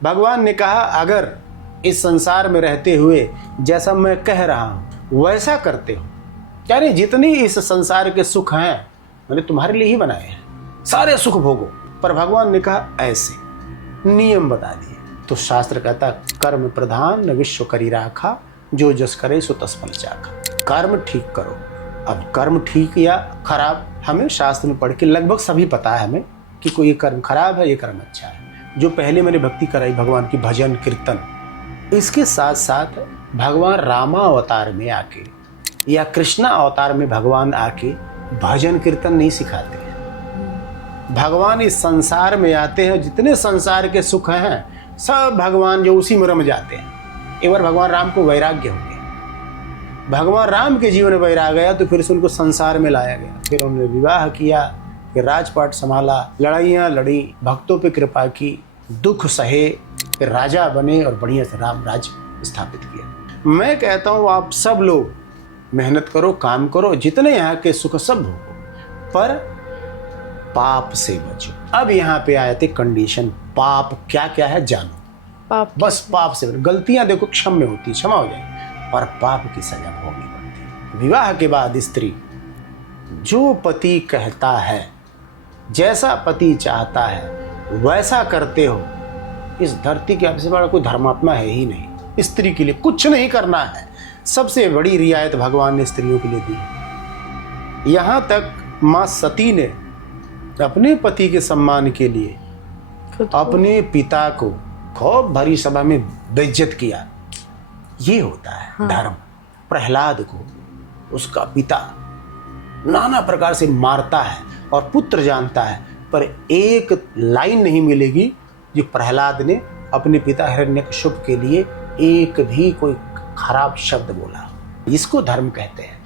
भगवान ने कहा अगर इस संसार में रहते हुए जैसा मैं कह रहा हूं वैसा करते हो, यानी जितनी इस संसार के सुख हैं मैंने तुम्हारे लिए ही बनाए हैं, सारे सुख भोगो। पर भगवान ने कहा ऐसे नियम बता दिए। तो शास्त्र कहता कर्म प्रधान न विश्व करी राखा, जो जस करे सो तस फल चाखा। कर्म ठीक करो। अब कर्म ठीक या खराब हमें शास्त्र में पढ़ के लगभग सभी पता है हमें कि कोई ये कर्म खराब है, ये कर्म अच्छा है। जो पहले मैंने भक्ति कराई भगवान की भजन कीर्तन, इसके साथ साथ भगवान रामा अवतार में आके या कृष्णा अवतार में भगवान आके भजन कीर्तन नहीं सिखाते हैं। भगवान इस संसार में आते हैं, जितने संसार के सुख हैं सब भगवान जो उसी में रम जाते हैं। एक बार भगवान राम को वैराग्य हो गया, भगवान राम के जीवन में वैराग्य आया तो फिर से उनको संसार में लाया गया। फिर उन्होंने विवाह किया, फिर राजपाट संभाला, लड़ाइयाँ लड़ी, भक्तों पे कृपा की, दुख सहे, फिर राजा बने और बढ़िया से राम राज्य स्थापित किया। मैं कहता हूँ आप सब लोग मेहनत करो, काम करो, जितने यहाँ के सुख सब भोगो, पर पाप से बचो। अब यहाँ पे आए थे कंडीशन, पाप क्या क्या है जानो। पाप बस पाप से बचो। गलतियां देखो क्षम्य होती, क्षमा हो जाएगी, और पाप की सजा भोगनी पड़ती है। विवाह के बाद स्त्री जो पति कहता है, जैसा पति चाहता है वैसा करते हो, इस धरती के आपसे बड़ा कोई धर्मात्मा है ही नहीं। स्त्री के लिए कुछ नहीं करना है। सबसे बड़ी रियायत भगवान ने स्त्रियों के लिए दी है। यहाँ तक माँ सती ने अपने पति के सम्मान के लिए अपने पिता को खूब भरी सभा में बेइज्जत किया। ये होता है धर्म। प्रहलाद को उसका पिता नाना प्रकार से मारता है और पुत्र जानता है, पर एक लाइन नहीं मिलेगी जो प्रहलाद ने अपने पिता हिरण्यकश्यप के लिए एक भी कोई खराब शब्द बोला। इसको धर्म कहते हैं।